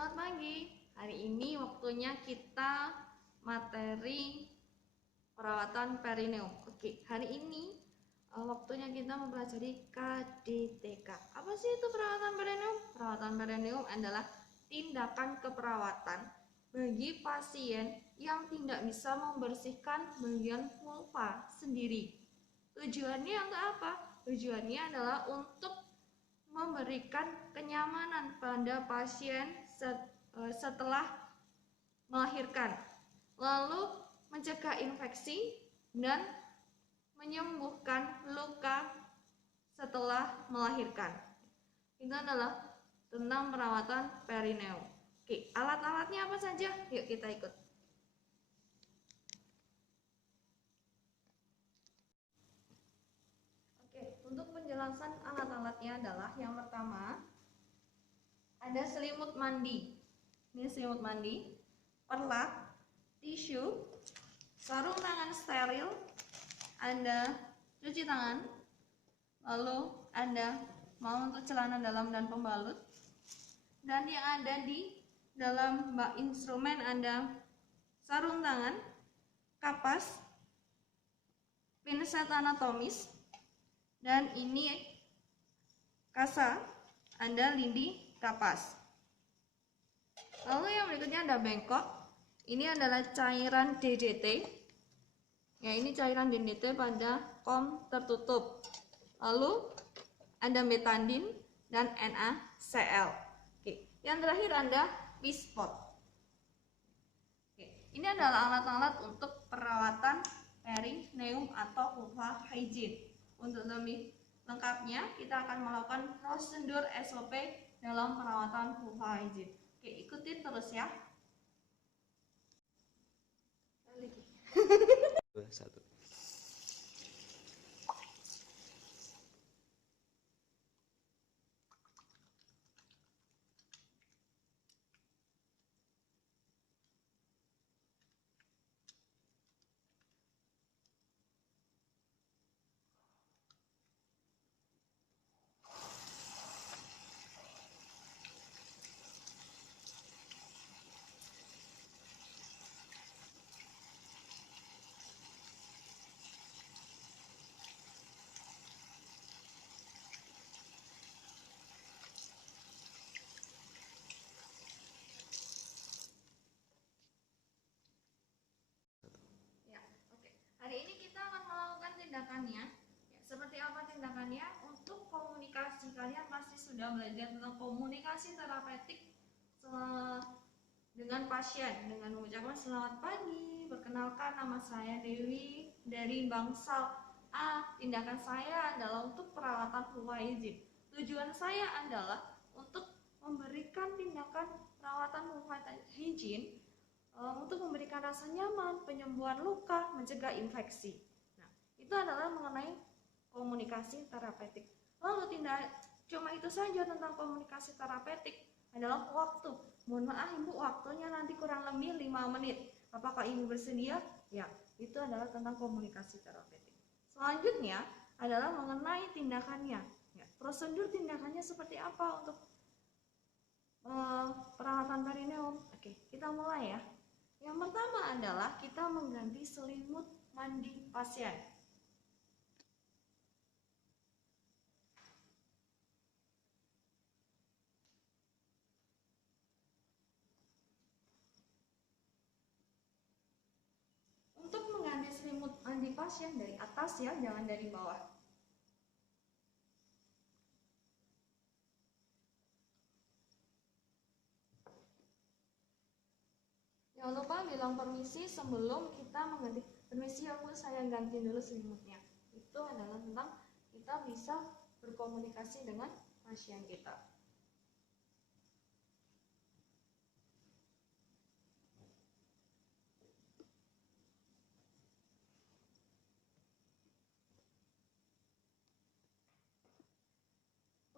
selamat pagi. Hari ini waktunya kita materi perawatan perineum. Oke, hari ini waktunya kita mempelajari KDTK. Apa sih itu perawatan perineum? Perawatan perineum adalah tindakan keperawatan bagi pasien yang tidak bisa membersihkan bagian vulva sendiri. Tujuannya untuk apa? Tujuannya adalah untuk memberikan kenyamanan pada pasien setelah melahirkan, lalu mencegah infeksi dan menyembuhkan luka setelah melahirkan. Itu adalah tentang perawatan perineum. Oke, alat-alatnya apa saja? Yuk kita ikut. Oke, untuk penjelasan alat-alatnya adalah yang pertama ada selimut mandi. Ini selimut mandi, perlak, tisu, sarung tangan steril, ada cuci tangan, lalu ada mau untuk celana dalam dan pembalut, dan yang ada di dalam bak instrumen ada sarung tangan, kapas, pinset anatomis, dan ini kasa, ada lidi kapas. Lalu yang berikutnya ada bengkok. Ini adalah cairan DDT. Ya, ini cairan DDT pada kom tertutup. Lalu ada betadine dan NaCl. Oke, yang terakhir ada pispot. Oke, ini adalah alat-alat untuk perawatan perineum atau vulva hygiene. Untuk lebih lengkapnya, kita akan melakukan prosedur SOP dalam perawatan vulva hygiene. Oke, ikutin terus ya. Satu. Ya, oke. Hari ini kita akan melakukan tindakannya. Ya, seperti apa tindakannya? Untuk komunikasi, kalian pasti sudah belajar tentang komunikasi terapeutik dengan pasien, dengan mengucapkan selamat pagi, perkenalkan nama saya Dewi dari Bangsal A. Tindakan saya adalah untuk perawatan vulva hygiene. Tujuan saya adalah untuk memberikan tindakan perawatan vulva hygiene untuk memberikan rasa nyaman, penyembuhan luka, mencegah infeksi. Nah, itu adalah mengenai komunikasi terapeutik. Lalu tidak cuma itu saja tentang komunikasi terapeutik, adalah waktu. Mohon maaf Ibu, waktunya nanti kurang lebih 5 menit. Apakah Ibu bersedia? Ya, itu adalah tentang komunikasi terapeutik. Selanjutnya adalah mengenai tindakannya. Ya, prosedur tindakannya seperti apa untuk perawatan perineum? Oke, kita mulai ya. Yang pertama adalah kita mengganti selimut mandi pasien. Untuk mengganti selimut mandi pasien dari atas ya, jangan dari bawah. Jangan lupa bilang permisi sebelum kita mengganti. Permisi ya Bu, saya ganti dulu selimutnya. Itu adalah tentang kita bisa berkomunikasi dengan pasien kita.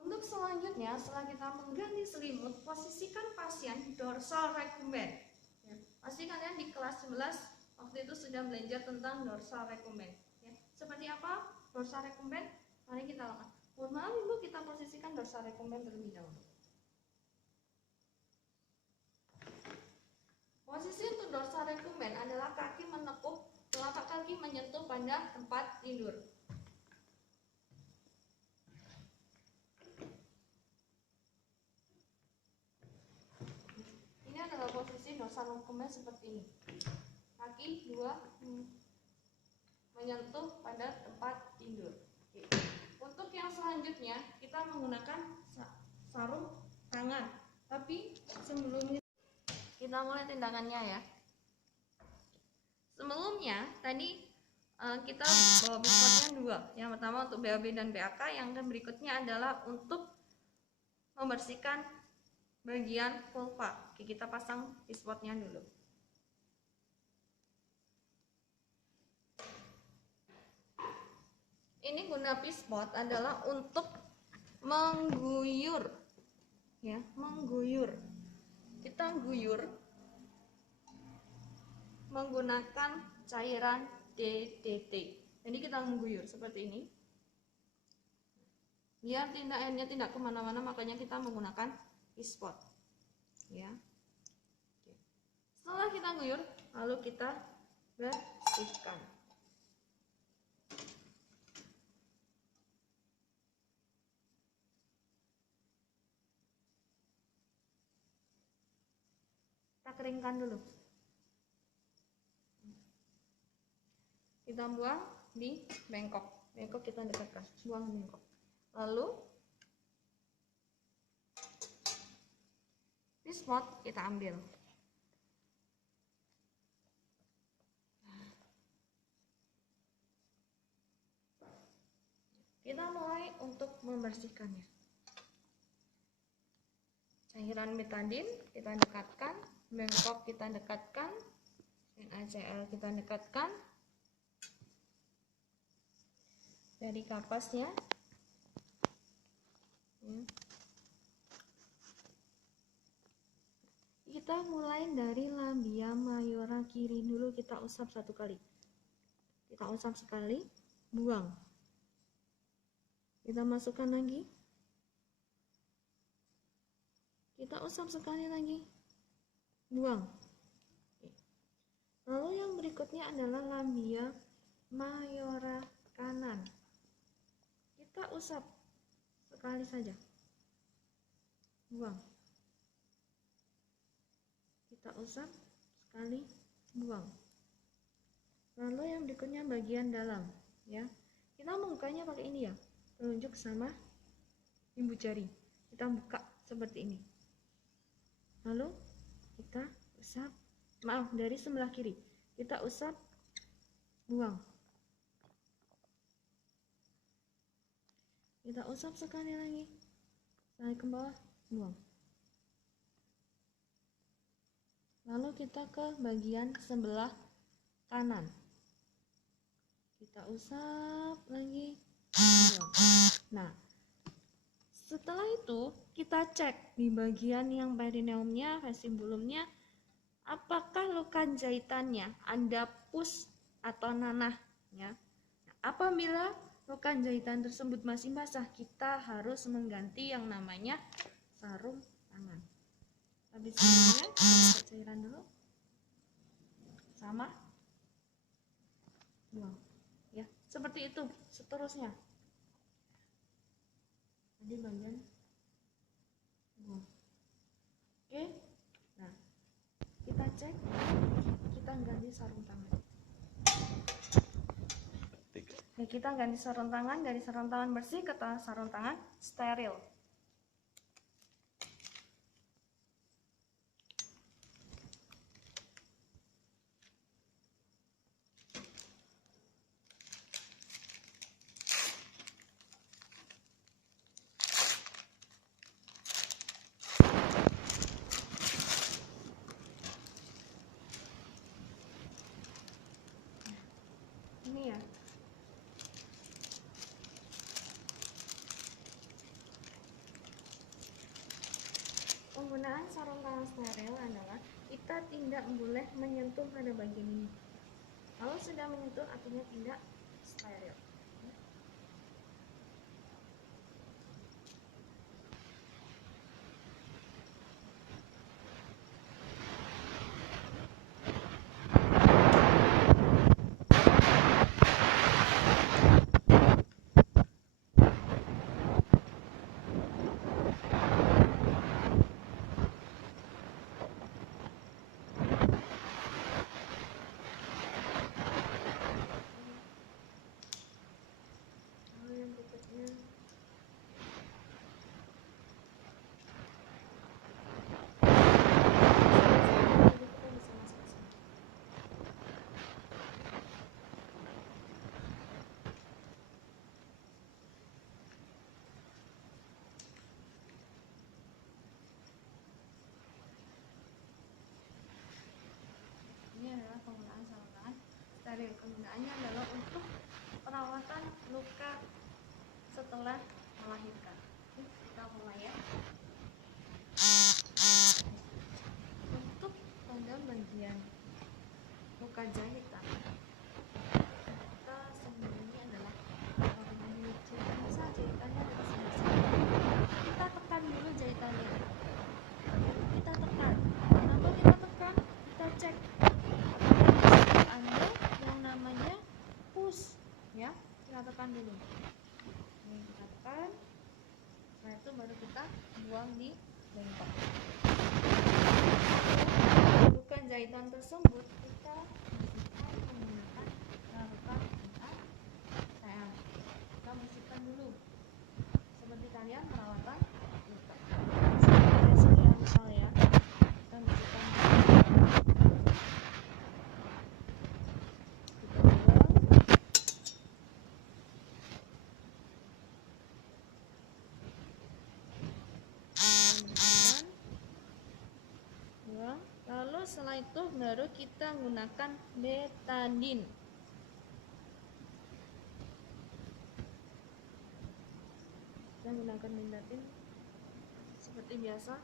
Untuk selanjutnya, setelah kita mengganti selimut, posisikan pasien dorsal recumbent. Ya, pasti kalian di kelas 11 waktu itu sudah belajar tentang dorsal recumbent. Ya, seperti apa dorsal recumbent? Mari kita lakukan. Mohon maaf Ibu, kita posisikan dorsal recumbent terlebih dahulu. bagian adalah kaki menekuk, telapak kaki menyentuh pada tempat tidur. Ini adalah posisi dorsal lumbosa seperti ini. Kaki dua menyentuh pada tempat tidur. Oke. Untuk yang selanjutnya kita menggunakan sarung tangan. Tapi sebelumnya kita mulai tindakannya ya. Sebelumnya tadi kita bawa bispotnya dua. Yang pertama untuk BAB dan BAK, yang berikutnya adalah untuk membersihkan bagian vulva. Oke, kita pasang bispotnya dulu. Ini guna pispot adalah untuk mengguyur, ya, mengguyur. Kita guyur menggunakan cairan DDT. Jadi kita mengguyur seperti ini. Biar airnya tidak kemana-mana, makanya kita menggunakan pispot, ya. Setelah kita guyur, lalu kita bersihkan. Kita keringkan dulu. Kita buang di bengkok. Bengkok kita dekatkan, buang bengkok. Lalu pispot kita ambil. Kita mulai untuk membersihkannya. Cairan betadin kita dekatkan, bengkok kita dekatkan, NaCl kita dekatkan dari kapasnya. Kita mulai dari labia mayora kiri dulu, kita usap satu kali. Kita usap sekali, buang. Kita masukkan lagi. Kita usap sekali lagi, buang. Lalu yang berikutnya adalah labia mayora kanan. Kita usap sekali saja, buang. Kita usap sekali, buang. Lalu yang berikutnya bagian dalam, ya. Kita membukanya pakai ini ya, telunjuk sama ibu jari. Kita buka seperti ini. Lalu kita usap, dari sebelah kiri. Kita usap, buang. Kita usap sekali lagi, naik ke bawah, buang. Lalu kita ke bagian sebelah kanan. Kita usap lagi, buang. Nah, setelah itu kita cek di bagian yang perineumnya, vestibulumnya, apakah luka jahitannya ada pus atau nanah, ya. Nah, apabila luka jahitan tersebut masih basah, kita harus mengganti yang namanya sarung tangan. Habis ini kita pakai cairan dulu, sama, buang, ya. Seperti itu seterusnya. Tadi bagian buang. Oke, nah kita cek, kita ganti sarung tangan. Oke, kita ganti sarung tangan dari sarung tangan bersih ke sarung tangan steril. Ini ya. Penggunaan sarung tangan steril adalah kita tidak boleh menyentuh pada bagian ini. Kalau sudah menyentuh artinya tidak steril. penggunaan saluran steril. Kegunaannya adalah untuk perawatan luka setelah melahirkan. Kita mulai ya. Untuk pada bagian luka jahitan, kita sembunyi adalah bisa jahitannya dari sini. Kita tekan dulu jahitannya. Kita tekan. Kenapa kita tekan? Kita cek apakah ada yang namanya push, ya. Kita tekan dulu. Ini kita tekan. Setelah itu baru kita buang di bengkok. Bukan jahitan tersebut kita bersihkan menggunakan larutan sayang. Kita bersihkan dulu seperti kalian perawatan luka. Seperti misalnya kita bersihkan lalu setelah itu baru kita menggunakan betadine. Kita menggunakan betadine seperti biasa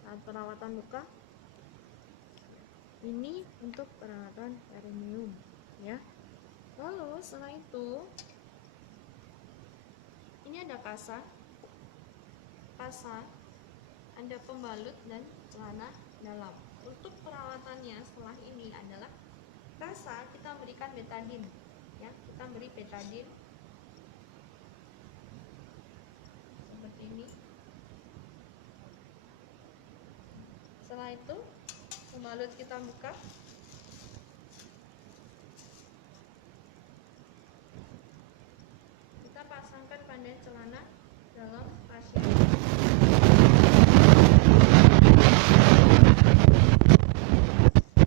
saat perawatan luka. Ini untuk perawatan perineum, ya. Lalu setelah itu ini ada kasa, ada pembalut dan celana dalam. Untuk perawatannya setelah ini adalah kasa, kita berikan betadine, ya. Kita beri betadine seperti ini. Setelah itu pembalut kita buka. Kita pasangkan pada celana dalam pasien.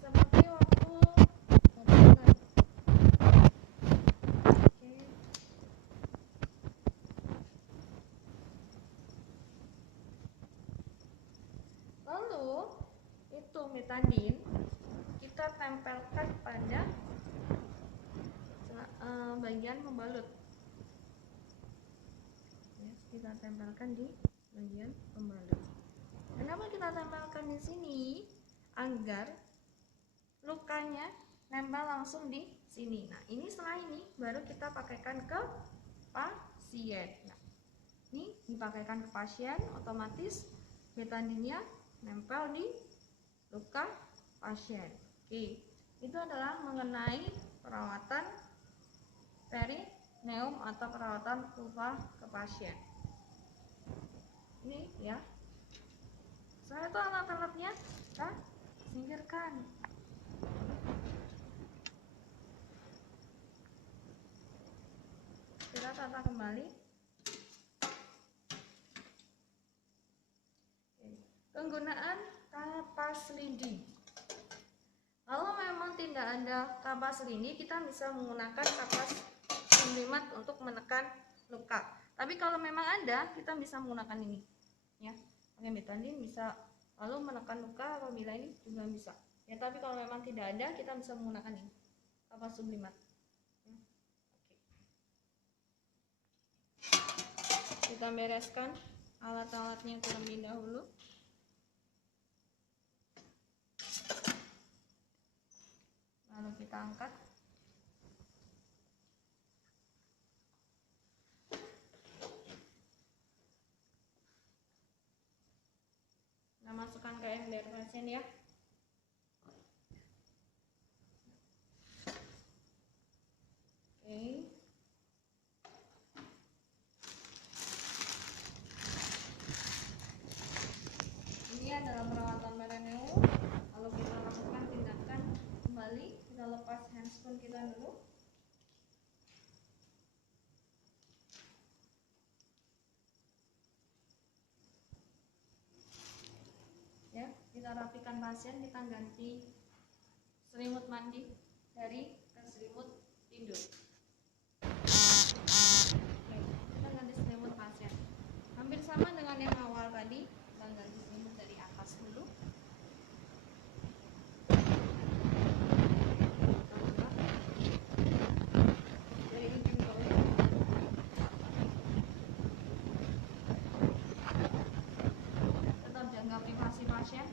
Seperti waktu melahirkan. Oke. Lalu itu betadine kita tempelkan pada bagian pembalut. Ya, kita tempelkan di bagian pembalut. Kenapa kita tempelkan di sini? Agar lukanya nempel langsung di sini. Nah, ini setelah ini baru kita pakaikan ke pasien. Nah, ini dipakaikan ke pasien, otomatis betadine-nya nempel di luka pasien. Oke, itu adalah mengenai perawatan perineum atau perawatan vulva ke pasien. Ini ya. Setelah itu alat-alatnya kita singkirkan. Kita tata kembali. Penggunaan kapas lidi. Kalau memang tidak ada kapas lidi, kita bisa menggunakan kapas sublimat untuk menekan luka. Tapi kalau memang ada, kita bisa menggunakan ini, ya. Pakai betadine bisa, lalu menekan luka apabila ini juga bisa. Ya, tapi kalau memang tidak ada, kita bisa menggunakan ini, kapas sublimat. Ya. Oke. Kita bereskan alat-alatnya terlebih dahulu. Lalu kita angkat. Kita masukkan ke ember pasien ya. Oke. Ini adalah perawatan perineum. Lalu kita lakukan tindakan kembali. Kita lepas handscoon kita dulu. Ya, kita rapikan pasien, kita ganti selimut mandi dari ke selimut tidur. Oke, kita ganti selimut pasien. Hampir sama dengan yang awal tadi, kita ganti selimut dari atas dulu. pasien.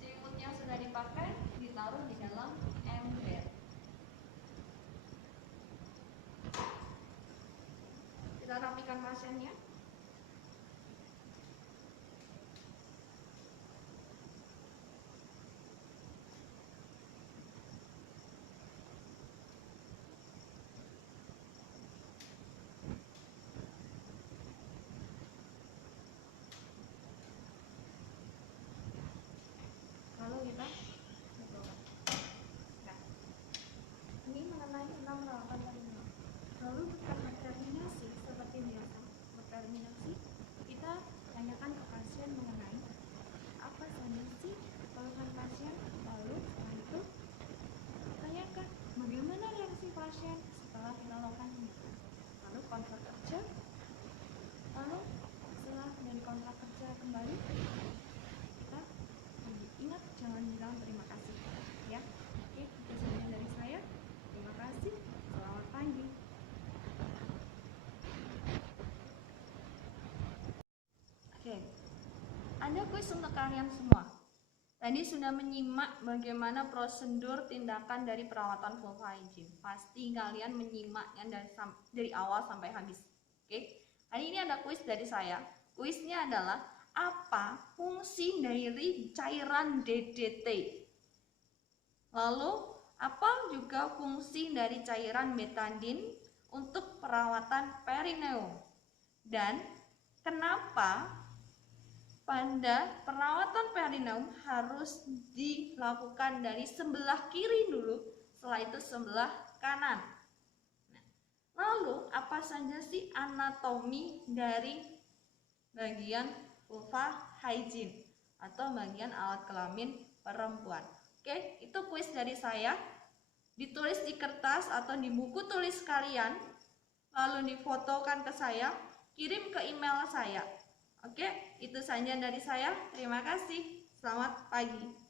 Selimut yang sudah dipakai ditaruh di dalam ember. Kita rapikan pasiennya. Lalu kita betulkan. Nah, ini mengenai tentang perawatan terminal. Lalu untuk terminasi seperti biasa, terminasi kita tanyakan ke pasien mengenai apa saja sih keluhan pasien. Lalu setelah itu tanyakan bagaimana reaksi pasien setelah kita lakukan ini. Lalu kontrak kerja. Lalu setelah dari kontrak kerja kembali, kita ingat jangan bilang terima kasih ya. Oke, itu saja dari saya. Terima kasih. Selamat pagi. Oke, ada kuis untuk kalian semua. Tadi sudah menyimak bagaimana prosedur tindakan dari perawatan vulva hygiene. Pasti kalian menyimaknya dari awal sampai habis. Oke, hari ini ada kuis dari saya. Kuisnya adalah apa fungsi dari cairan DDT. Lalu apa juga fungsi dari cairan betadine untuk perawatan perineum. Dan kenapa pada perawatan perineum harus dilakukan dari sebelah kiri dulu, setelah itu sebelah kanan. Nah, lalu apa saja sih anatomi dari bagian vulva hygiene atau bagian alat kelamin perempuan? Oke, itu kuis dari saya. Ditulis di kertas atau di buku tulis kalian, lalu difotokan ke saya, kirim ke email saya. Oke, itu saja dari saya. Terima kasih. Selamat pagi.